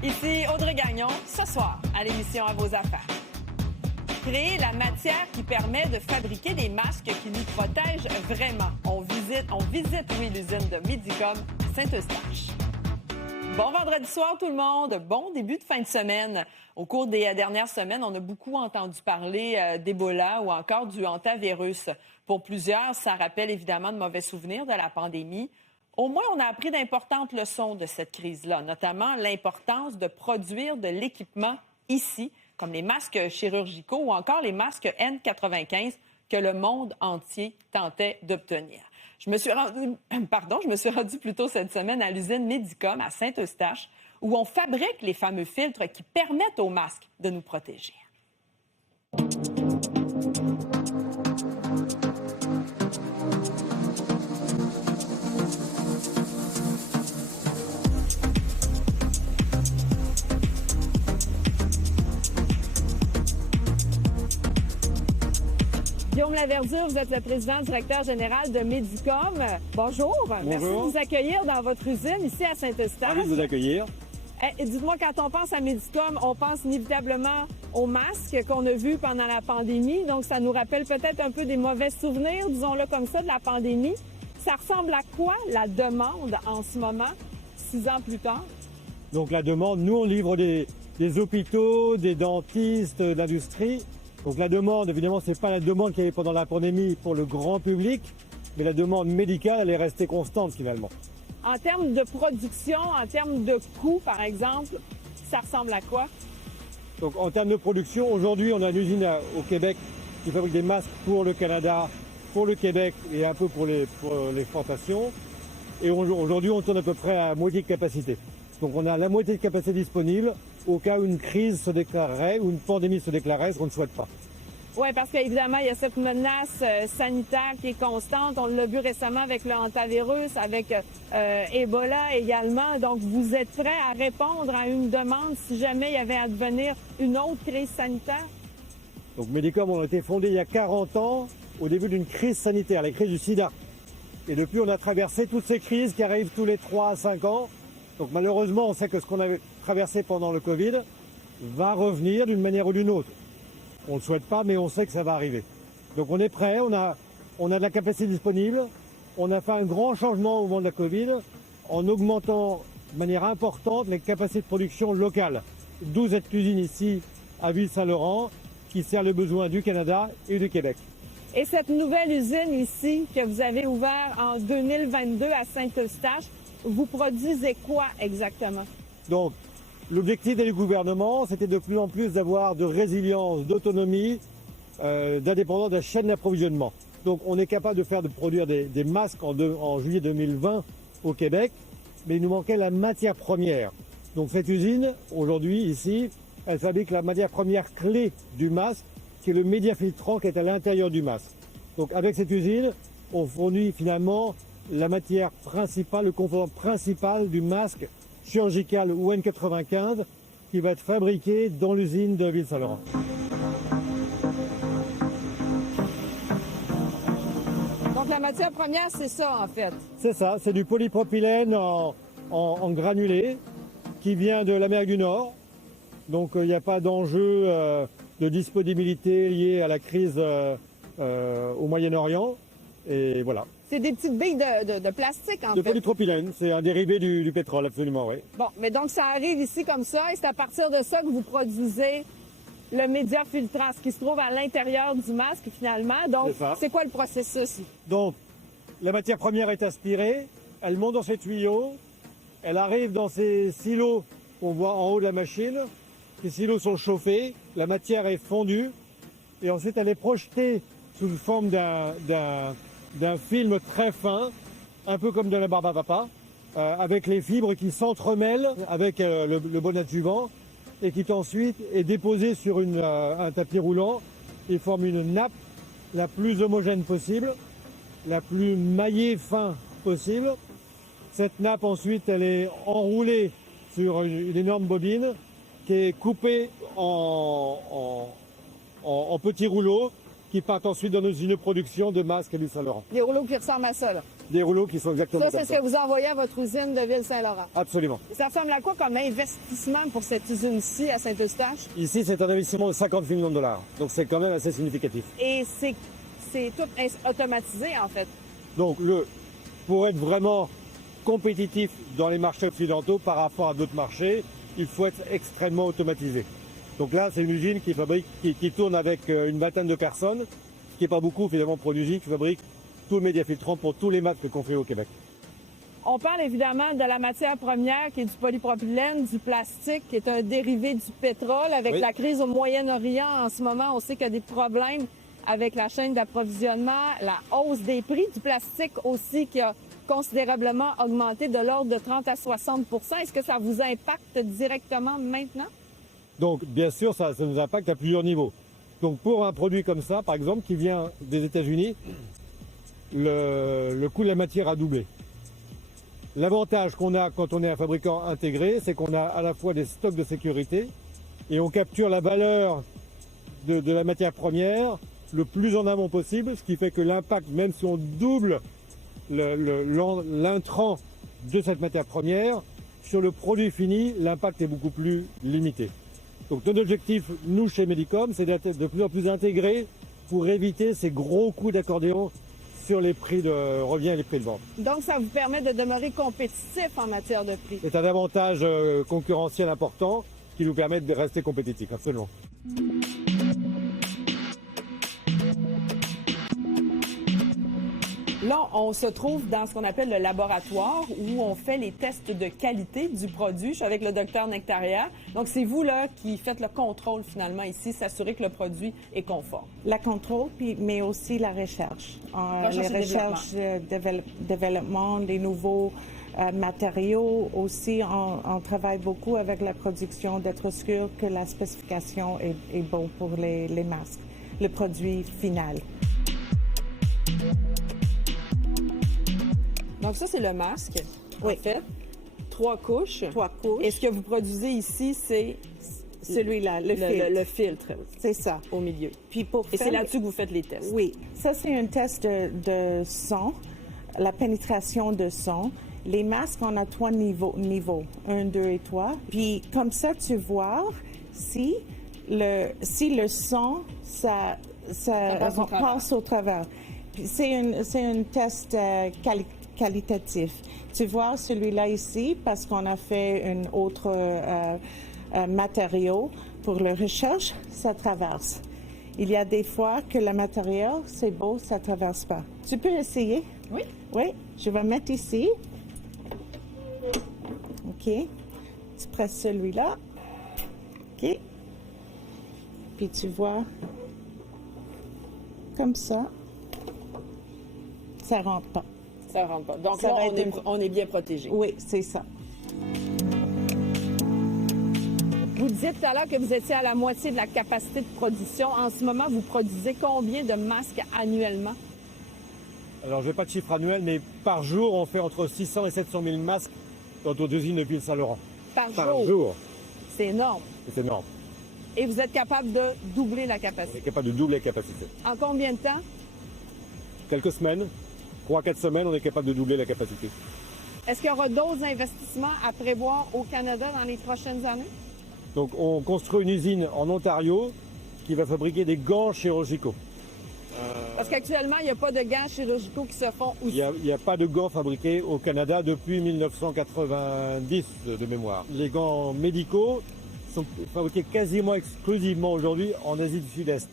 Ici Audrey Gagnon, ce soir, à l'émission À vos affaires. Créer la matière qui permet de fabriquer des masques qui nous protègent vraiment. On visite, l'usine de Medicom à Saint-Eustache. Bon vendredi soir tout le monde, bon début de fin de semaine. Au cours des dernières semaines, on a beaucoup entendu parler d'Ebola ou encore du hantavirus. Pour plusieurs, ça rappelle évidemment de mauvais souvenirs de la pandémie. Au moins, on a appris d'importantes leçons de cette crise-là, notamment l'importance de produire de l'équipement ici, comme les masques chirurgicaux ou encore les masques N95 que le monde entier tentait d'obtenir. Je me suis rendue plus tôt cette semaine à l'usine Medicom à Saint-Eustache, où on fabrique les fameux filtres qui permettent aux masques de nous protéger. Guillaume Laverdure, vous êtes le président directeur général de Medicom. Bonjour. Merci de nous accueillir dans votre usine ici à Saint-Eustache. Ravi de vous accueillir. Et dites-moi, quand on pense à Medicom, on pense inévitablement aux masques qu'on a vus pendant la pandémie. Donc, ça nous rappelle peut-être un peu des mauvais souvenirs, disons-le comme ça, de la pandémie. Ça ressemble à quoi la demande en ce moment, 6 ans plus tard? Donc, la demande, nous, on livre des hôpitaux, des dentistes, de l'industrie. Donc la demande, évidemment, ce n'est pas la demande qu'il y avait pendant la pandémie pour le grand public, mais la demande médicale, elle est restée constante finalement. En termes de production, en termes de coûts, par exemple, ça ressemble à quoi? Donc en termes de production, aujourd'hui, on a une usine au Québec qui fabrique des masques pour le Canada, pour le Québec et un peu pour l'exportation. Et aujourd'hui, on tourne à peu près à moitié de capacité. Donc on a la moitié de capacité disponible au cas où une crise se déclarerait ou une pandémie se déclarerait, ce qu'on ne souhaite pas. Oui, parce qu'évidemment, il y a cette menace sanitaire qui est constante. On l'a vu récemment avec le hantavirus, avec Ebola également. Donc, vous êtes prêt à répondre à une demande si jamais il y avait à devenir une autre crise sanitaire? Donc Medicom, on a été fondé il y a 40 ans au début d'une crise sanitaire, la crise du sida. Et depuis, on a traversé toutes ces crises qui arrivent tous les 3 à 5 ans. Donc malheureusement, on sait que ce qu'on avait traversé pendant le Covid va revenir d'une manière ou d'une autre. On ne le souhaite pas, mais on sait que ça va arriver. Donc on est prêt, on a de la capacité disponible. On a fait un grand changement au moment de la Covid en augmentant de manière importante les capacités de production locales. D'où cette usine ici à Ville-Saint-Laurent qui sert le besoin du Canada et du Québec. Et cette nouvelle usine ici que vous avez ouverte en 2022 à Saint-Eustache, vous produisez quoi exactement? Donc, l'objectif du gouvernement, c'était de plus en plus d'avoir de résilience, d'autonomie, d'indépendance de la chaîne d'approvisionnement. Donc, on est capable de produire des masques en juillet 2020 au Québec, mais il nous manquait la matière première. Donc, cette usine, aujourd'hui, ici, elle fabrique la matière première clé du masque, qui est le média filtrant qui est à l'intérieur du masque. Donc, avec cette usine, on fournit finalement la matière principale, le composant principal du masque chirurgical ou N95 qui va être fabriqué dans l'usine de Ville-Saint-Laurent. Donc la matière première, c'est ça en fait? C'est ça, c'est du polypropylène en granulé qui vient de l'Amérique du Nord. Donc il n'y a pas d'enjeu de disponibilité lié à la crise au Moyen-Orient. Et voilà. C'est des petites billes de plastique, en fait. De polypropylène, c'est un dérivé du pétrole, absolument, oui. Bon, mais donc ça arrive ici comme ça, et c'est à partir de ça que vous produisez le média filtrant, ce qui se trouve à l'intérieur du masque, finalement. Donc, c'est quoi le processus? Donc, la matière première est aspirée, elle monte dans ces tuyaux, elle arrive dans ces silos qu'on voit en haut de la machine. Ces silos sont chauffés, la matière est fondue, et ensuite elle est projetée sous forme d'un film très fin, un peu comme de la barbe à papa, avec les fibres qui s'entremêlent avec le bon adjuvant et qui ensuite est déposé sur un tapis roulant et forme une nappe la plus homogène possible, la plus maillée fin possible. Cette nappe ensuite elle est enroulée sur une énorme bobine qui est coupée en petits rouleaux qui partent ensuite dans une production de masques à Ville-Saint-Laurent. Des rouleaux qui ressemblent à ça, là. des rouleaux qui sont exactement Ça, comme c'est ce que vous envoyez à votre usine de Ville-Saint-Laurent. Absolument. Ça ressemble à quoi comme investissement pour cette usine-ci à Saint-Eustache? Ici, c'est un investissement de 50 millions de dollars. Donc, c'est quand même assez significatif. Et c'est tout automatisé, en fait. Donc, pour être vraiment compétitif dans les marchés occidentaux par rapport à d'autres marchés, il faut être extrêmement automatisé. Donc là, c'est une usine qui tourne avec une vingtaine de personnes, ce qui n'est pas beaucoup finalement pour une usine qui fabrique tout le médiafiltrant pour tous les masques qu'on fait au Québec. On parle évidemment de la matière première qui est du polypropylène, du plastique qui est un dérivé du pétrole. Avec Oui. la crise au Moyen-Orient en ce moment, on sait qu'il y a des problèmes avec la chaîne d'approvisionnement, la hausse des prix du plastique aussi qui a considérablement augmenté de l'ordre de 30 à 60 %. Est-ce que ça vous impacte directement maintenant? Donc, bien sûr, ça nous impacte à plusieurs niveaux. Donc, pour un produit comme ça, par exemple, qui vient des États-Unis, le coût de la matière a doublé. L'avantage qu'on a quand on est un fabricant intégré, c'est qu'on a à la fois des stocks de sécurité et on capture la valeur de la matière première le plus en amont possible, ce qui fait que l'impact, même si on double l'intrant de cette matière première, sur le produit fini, l'impact est beaucoup plus limité. Donc notre objectif, nous, chez Medicom, c'est d'être de plus en plus intégré pour éviter ces gros coups d'accordéon sur les prix de revient et les prix de vente. Donc, ça vous permet de demeurer compétitif en matière de prix. C'est un avantage concurrentiel important qui nous permet de rester compétitifs, absolument. Là, on se trouve dans ce qu'on appelle le laboratoire où on fait les tests de qualité du produit. Je suis avec le docteur Nectaria. Donc, c'est vous là qui faites le contrôle finalement ici, s'assurer que le produit est conforme. La contrôle, mais aussi la recherche. Recherche les et recherches, développement, les nouveaux matériaux. Aussi, on travaille beaucoup avec la production d'être sûr que la spécification est bonne pour les masques, le produit final. Donc, ça, c'est le masque. Oui. En fait, 3 couches. 3 couches. Et ce que vous produisez ici, c'est Celui-là, le filtre. le filtre C'est ça. au milieu. Puis pour Et faire c'est là-dessus que vous faites les tests. Oui, ça c'est un test de son, la pénétration de son. Les masques, on a 3 niveaux, 1, 2 et 3. Puis comme ça, tu vois si le son, ça passe au travers. Puis c'est un test qualitatif. Tu vois celui-là ici, parce qu'on a fait un autre matériau pour la recherche, ça traverse. Il y a des fois que le matériau, c'est beau, ça ne traverse pas. Tu peux essayer? Oui. Oui, je vais mettre ici. OK. Tu presses celui-là. OK. Puis tu vois, comme ça, ça rentre pas. Ça rentre pas. Donc Ça là, va être on est bien protégé. Oui, c'est ça. Vous disiez tout à l'heure que vous étiez à la moitié de la capacité de production. En ce moment, vous produisez combien de masques annuellement? Alors, je n'ai pas de chiffre annuel, mais par jour, on fait entre 600 et 700 000 masques dans nos usines de Ville-Saint-Laurent. Par jour. C'est énorme. C'est énorme. Et vous êtes capable de doubler la On est capacité. capable de doubler la capacité. En combien de temps? Quelques semaines, 3-4 semaines, on est capable de doubler la capacité. Est-ce qu'il y aura d'autres investissements à prévoir au Canada dans les prochaines années? Donc, on construit une usine en Ontario qui va fabriquer des gants chirurgicaux. Parce qu'actuellement, il n'y a pas de gants chirurgicaux qui se font Il aussi. n'y a pas de gants fabriqués au Canada depuis 1990 de mémoire. Les gants médicaux sont fabriqués quasiment exclusivement aujourd'hui en Asie du Sud-Est,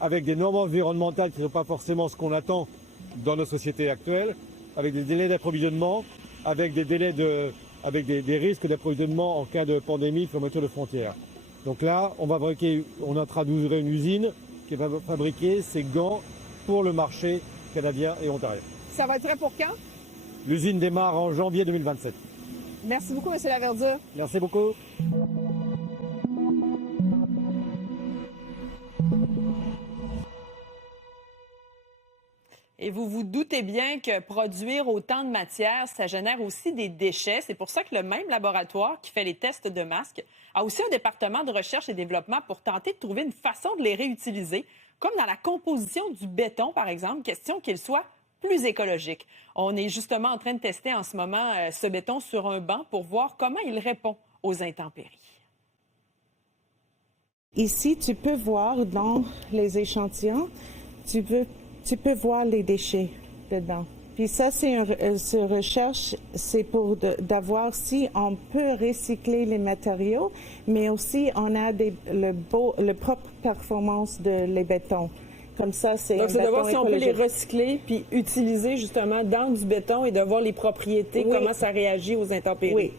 avec des normes environnementales qui ne sont pas forcément ce qu'on attend dans nos sociétés actuelles, avec des délais d'approvisionnement, avec des risques d'approvisionnement en cas de pandémie, fermeture de frontières. Donc là, on est en train d'ouvrir une usine qui va fabriquer ces gants pour le marché canadien et ontarien. Ça va être prêt pour quand? L'usine démarre en janvier 2027. Merci beaucoup, M. Laverdure. Merci beaucoup. Et vous vous doutez bien que produire autant de matière, ça génère aussi des déchets. C'est pour ça que le même laboratoire qui fait les tests de masques a aussi un département de recherche et développement pour tenter de trouver une façon de les réutiliser, comme dans la composition du béton, par exemple, question qu'il soit plus écologique. On est justement en train de tester en ce moment ce béton sur un banc pour voir comment il répond aux intempéries. Ici, tu peux voir dans les échantillons, tu peux voir les déchets dedans. Puis ça, c'est une recherche, c'est pour d'avoir si on peut recycler les matériaux, mais aussi on a le propre performance de les bétons. Comme ça, c'est Donc, c'est de voir si on peut les recycler puis utiliser justement dans du béton et de voir les propriétés, comment ça réagit aux intempéries. Oui.